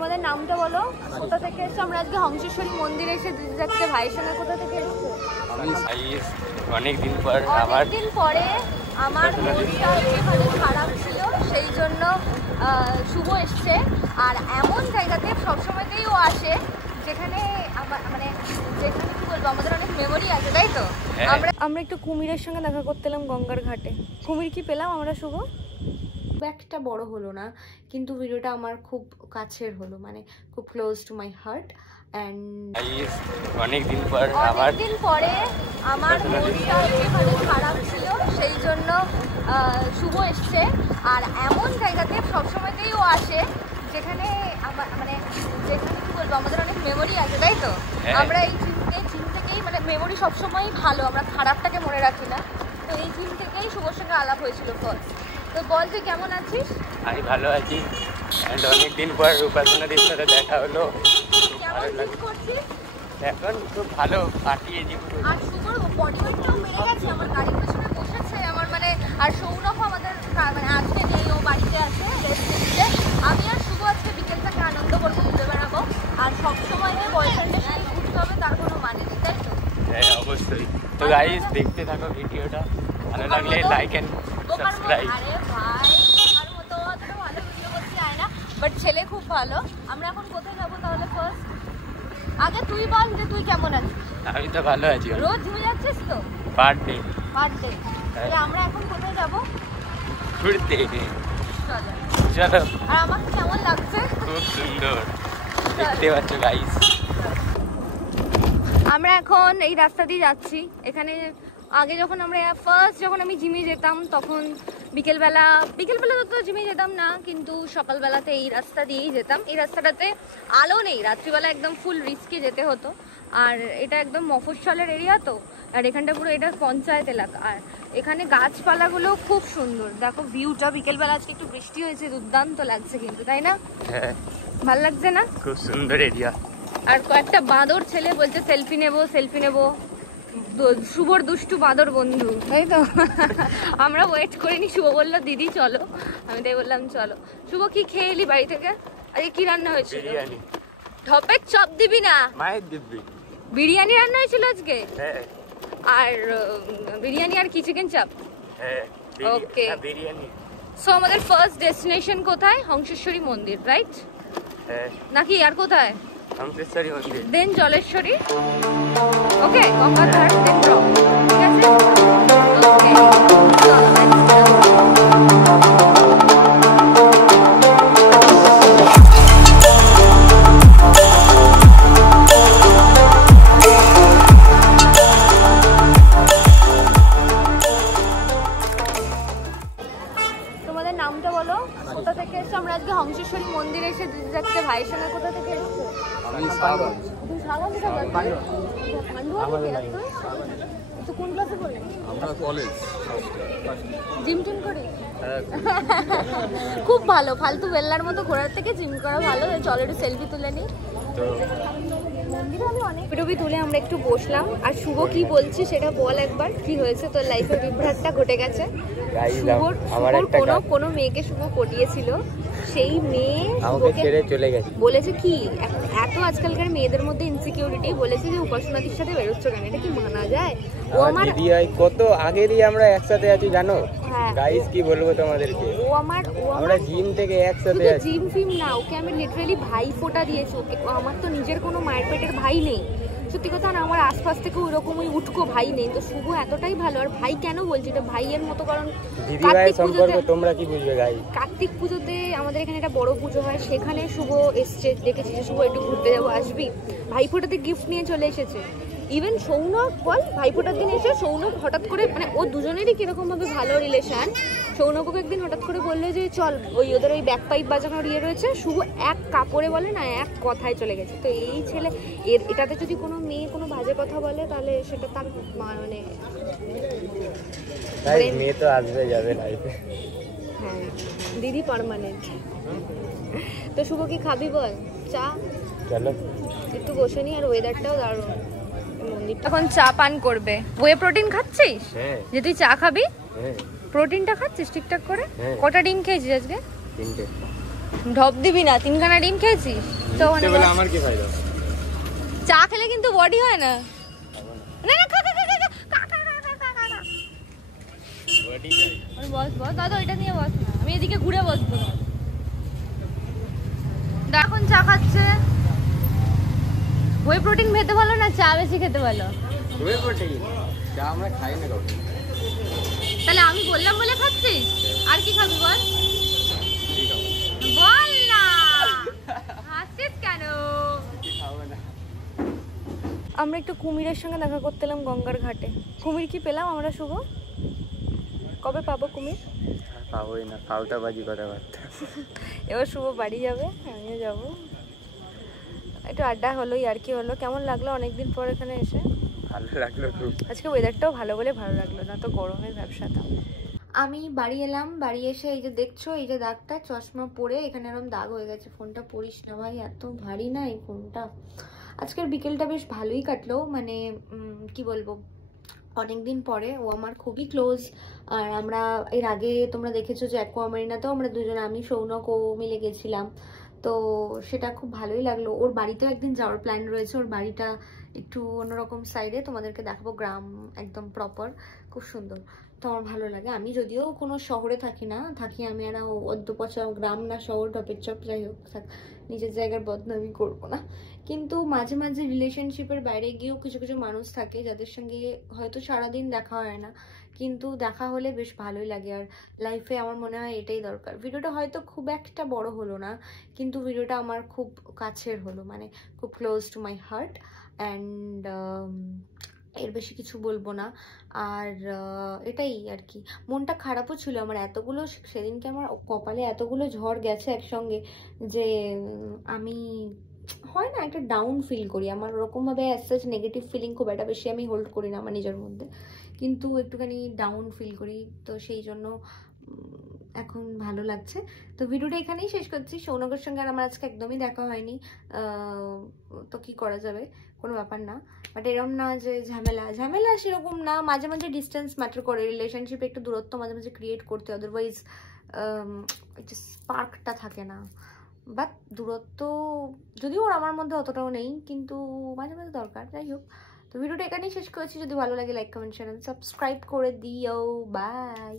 তোমাদের নামটা বলো, কোথা থেকে এসছো? আমরা আজকে হংসেশ্বরী মন্দিরে এসে দিদি যাচ্ছে ভাইয়ের সঙ্গে। কোথা থেকে এসছো? অনেকদিন পরে আমার মনটা একটুখানি খারাপ ছিল, সেই জন্য শুভ এসছে। আর এমন জায়গাতে সবসময়তেই ও আসে যেখানে মানে যেখানে কি বলবো, আমাদের অনেক মেমোরি আছে, তাই তো? আমরা একটু কুমিরের সঙ্গে দেখা করতে এলাম গঙ্গার ঘাটে। কুমির কি পেলাম আমরা শুভ? খুব একটা বড় হলো না, কিন্তু ভিডিওটা আমার খুব কাছের হলো, মানে খুব ক্লোজ টু মাই হার্ট। অনেকদিন পরে আমার মনটা একটুখানি খারাপ ছিল, সেই জন্য শুভ এসছে। আর এমন জায়গাতে সবসময়তেই ও আসে যেখানে মানে যেখানে কি বলবো, আমাদের অনেক মেমোরি আছে, তাই তো? আমরা এই জিম থেকেই মানে মেমোরি সবসময়ই ভালো, আমরা খারাপটাকে মনে রাখি না। তো এই জিম থেকেই শুভর সঙ্গে আলাপ হয়েছিল ফার্স্ট। তো বল, তুই কেমন আছিস? আমি ভালো আছি। অনেকদিন পর উপাসনাদির সাথে দেখা হলো, এখন খুব ভালো কাটিয়েছি। আর শুভর বডি ওয়েটটাও বেড়ে গেছে, আমার গাড়ির পেছনে বসেছে আমার মানে। আর সৌরভ আমাদের মানে আজকে নেই, ও বাড়িতে আছে রেস্ট নিচ্ছে। আমি আর শুভ আজকে বিকেলটাকে আনন্দ করবো, ঘুরে বেড়াবো। আর সবসময় বয়ফ্রেন্ডের সাথে ঘুরতে হবে তার কোনো মানে নেই, তাই তো? হ্যাঁ অবশ্যই। তো গাইস দেখতে থাকো ভিডিওটা, ভালো লাগলে লাইক এন্ড সাবস্ক্রাইব। আরে ভাই, আমার মতো অতটা ভালো ভিডিও করতে যায় না, বাট ছেলে খুব ভালো। আমরা এখন কোথায় যাবো তাহলে? ফার্স্ট আগে তুই বল যে তুই কেমন আছিস? আমি তো ভালো আছি। রোজ জিমে যাচ্ছিস তো? বার্থডে তাহলে আমরা এখন কোথায় যাবো? ঘুরতে। চলো। আর আমাকে কেমন লাগছে? খুব সুন্দর দেখতে পাচ্ছ গাইস। আমরা এখন এই রাস্তা দিয়ে যাচ্ছি। এখানে আগে যখন আমি জিমে যেতাম, তখন বিকেলবেলা তো জিমে যেতাম না, কিন্তু সকালবেলাতে এই রাস্তা দিয়েই যেতাম। এই রাস্তাটাতে আলো নেই, রাত্রিবেলা একদম ফুল রিস্কে যেতে হতো। আর এটা একদম মফস্বলের এরিয়া তো, আর এখানটা পুরো এটা পঞ্চায়েত এলাকা। আর এখানে গাছপালাগুলো খুব সুন্দর। দেখো ভিউটা, বিকেলবেলা আজকে একটু বৃষ্টি হয়েছে, দুর্দান্ত লাগছে কিন্তু, তাই না? হ্যাঁ, ভাল লাগছে না? খুব সুন্দর এরিয়া। আর কয়েকটা বাঁদর ছেলে বলছে সেলফি নেবো। শুভর দুষ্টু বাঁদর বন্ধু, তাই তো? আমরা ওয়েট করিনি, শুভ বললো দিদি চলো, আমি তাই বললাম চলো। শুভ কি খেয়ে এলি বাড়ি থেকে? আজকে কি রান্না হয়েছিল? বিরিয়ানি। ঢপের চপ দিবি না? মায়ের দিব্যি বিরিয়ানি রান্না হয়েছিল আজকে। হ্যাঁ। আর বিরিয়ানি আর কি চিকেন চাপ? হ্যাঁ। ওকে, বিরিয়ানি। সো আমাদের ফার্স্ট ডেস্টিনেশন কোথায়? হংসেশ্বরী মন্দির, রাইট? হ্যাঁ। নাকি আর কোথায়? হংসেশ্বরী মন্দির, দেন জলেশ্বরী, ওকে, গঙ্গাধার, দেন ড্রপ, ঠিক আছে? ওকে, তোমাদের নামটা বলো, কোথা থেকে এসছো? আমরা আজকে হংসেশ্বরী মন্দিরে এসে দিদি যাচ্ছে ভাইয়ের সঙ্গে। কোথা থেকে এসছো? আমি সাগর। কোন ক্লাসে পড়লে? আমরা কলেজ জিম টিম করি। খুব ভালো, ফালতু বেল্লার মতো ঘোরার থেকে জিম করা ভালো। চলো একটু সেলফি তুলে নি। মন্দিরে আমি অনেক ছবি তুলে আমরা একটু বসলাম। আর শুভ কি বলছি সেটা বল একবার, কি হয়েছে তোর লাইফে? বিভ্রাটটা ঘটে গেছে। কোনো মেয়েকে শুভ পটিয়েছিল, সেই মেয়ে আমাকে ছেড়ে চলে গেছে। বলেছে কি এত আজকালকার মেয়েদের মধ্যে ইনসিকিউরিটি, বলেছে যে উপাসনাদির সাথে বেরোচ্ছ কেন? এটা কি মানা যায়? ও আমার দিদি কত আগেরই আমরা একসাথে আছি জানো গাইস, কি বলবো তোমাদেরকে। আমরা জিম থেকে একসাথে আছি। জিম ফিম না, ওকে আমি লিটারালি ভাই ফোঁটা দিয়েছি ওকে। আমার তো নিজের কোনো মায়ের পেটের ভাই নেই, সত্যি কথা না। আমার আশপাশ থেকে ওইরকম ওই উঠকো ভাই নেই। তো শুভ এতটাই ভালো। আর ভাই কেন বলছি, এটা ভাইয়ের মতো, কারণ দিদি ভাই সম্পর্ক তোমরা কি বুঝবে গাই? কার্তিক পুজোতে আমাদের এখানে একটা বড় পুজো হয়, সেখানে শুভ এসছে, দেখেছি যে শুভ একটু ঘুরতে যাবো, আসবি? ভাইফোঁটাতে গিফট নিয়ে চলে এসেছে। ইভেন সৌনক বল, ভাইফোঁটার দিন এসে সৌনক হঠাৎ করে, মানে ও দুজনেরই কিরকমভাবে ভালো রিলেশন, সৌনককে একদিন হঠাৎ করে বললো যে চল ওদের ওই ব্যাক পাইপ বাজানোর ইয়ে রয়েছে। শুভ এক কাপড়ে বলে না, এক কথায় চলে গেছে। তো এই ছেলে এটাতে যদি কোনো মেয়ে কোনো বাজে কথা বলে, তাহলে সেটা তার মানে মেয়ে তো আসবে যাবে লাইফে। হ্যাঁ, দিদি পার্মানেন্ট। তো শুভ কি খাবি বল? চা? চলো একটু বসে নি। আর ওয়েদারটাও দারুণ। এখন চা পান করবে। ওয়ে প্রোটিন খাচ্ছিস? যে তুই চা খাবি? প্রোটিনটা খাচ্ছিস ঠিকঠাক করে? কটা ডিম খেয়েছিস আজকে? ঢপ দিবি না, 3খানা ডিম খেয়েছিস তো মানে আমার কি ফায়দা? চা খেলে কিন্তু বডি হয় না। না না, খা খা খা খা। বডি চাই। বস বস দাদা, এটা নিয়ে বস না, আমি এদিকে ঘুরে বসবো না। এখন চা খাচ্ছে। ওই প্রোটিন খেতে ভালো না চা বেশি খেতে ভালো? ওই প্রোটিন চা আমরা খাই না কখনো। তাহলে আমি বললাম বলে খাচ্ছিস? আর কি খাবি বল? বল না, হাসছিস কেন? আমরা একটু কুমিরের সঙ্গে দেখা করতে এলাম গঙ্গার ঘাটে। কুমির কি পেলাম আমরা শুভ? কবে পাবো কুমির? পাবোই না, ফাউটা বাজি কথাবার্তা। এবার শুভ বাড়ি যাবে, আমিও যাবো। একটু আড্ডা হলোই আর কি হলো। কেমন লাগলো অনেকদিন পর এখানে এসে? ভালো লাগলো খুব। আজকে ওয়েদারটাও ভালো বলে ভালো লাগলো, না তো গরমের ব্যবসাটা। আমি বাড়ি এলাম, বাড়ি এসে এই যে দেখছো এই যে দাগটা, চশমা পরে এখানে এরকম দাগ হয়ে গেছে। ফোনটা পড়িস না ভাই, এত ভারী না এই ফোনটা। আজকের বিকেলটা বেশ ভালোই কাটলো, মানে কি বলবো, অনেকদিন পরে। ও আমার খুবই ক্লোজ। আর আমরা এর আগে তোমরা দেখেছো যে অ্যাকোয়ামেরিনাতেও আমরা দুজন, আমি সৌনক ও মিলে গেছিলাম। তো সেটা খুব ভালোই লাগলো। ওর বাড়িতেও একদিন যাওয়ার প্ল্যান রয়েছে। ওর বাড়িটা একটু অন্যরকম সাইডে, তোমাদেরকে দেখাবো, গ্রাম একদম প্রপার, খুব সুন্দর। তো আমার ভালো লাগে। আমি যদিও কোনো শহরে থাকি না, থাকি আমি আর অধ্যপচা গ্রাম না শহর, টপের চপ, যাই হোক থাক, নিজের জায়গার বদনামি করবো না। কিন্তু মাঝে মাঝে রিলেশনশিপের বাইরে গিয়েও কিছু কিছু মানুষ থাকে যাদের সঙ্গে হয়তো সারাদিন দেখা হয় না, কিন্তু দেখা হলে বেশ ভালোই লাগে। আর লাইফে আমার মনে হয় এটাই দরকার। ভিডিওটা হয়তো খুব একটা বড় হলো না, কিন্তু ভিডিওটা আমার খুব কাছের হলো, মানে খুব close to my heart. And এর বেশি কিছু বলবো না। আর এটাই আর কি। মনটা খারাপও ছিল আমার, এতগুলো সেদিনকে আমার কপালে এতগুলো ঝড় গেছে একসঙ্গে যে আমি, হয় না একটা ডাউন ফিল করি। আমার ওরকমভাবে অ্যাজ সাচ নেগেটিভ ফিলিং খুব একটা বেশি আমি হোল্ড করি না আমার নিজের মধ্যে, কিন্তু একটুখানি ডাউন ফিল করি। তো সেই জন্য এখন ভালো লাগছে। তো ভিডিওটা এখানেই শেষ করছি। সৌনকের সঙ্গে আর আমার আজকে একদমই দেখা হয়নি, তো কি করা যাবে, কোনো ব্যাপার না। বাট এরকম না যে ঝামেলা ঝামেলা সেরকম না, মাঝে মাঝে ডিস্টেন্স ম্যাটার করে। রিলেশনশিপে একটু দূরত্ব মাঝে মাঝে ক্রিয়েট করতে, আদারওয়াইজ স্পার্কটা থাকে না। বাট দূরত্ব যদিও আমার মধ্যে অতটাও নেই, কিন্তু মাঝে মাঝে দরকার। যাই হোক, তো ভিডিওটা এখানেই শেষ করেছি। যদি ভালো লাগে লাইক কমেন্ট শেয়ার সাবস্ক্রাইব করে দিও। বাই।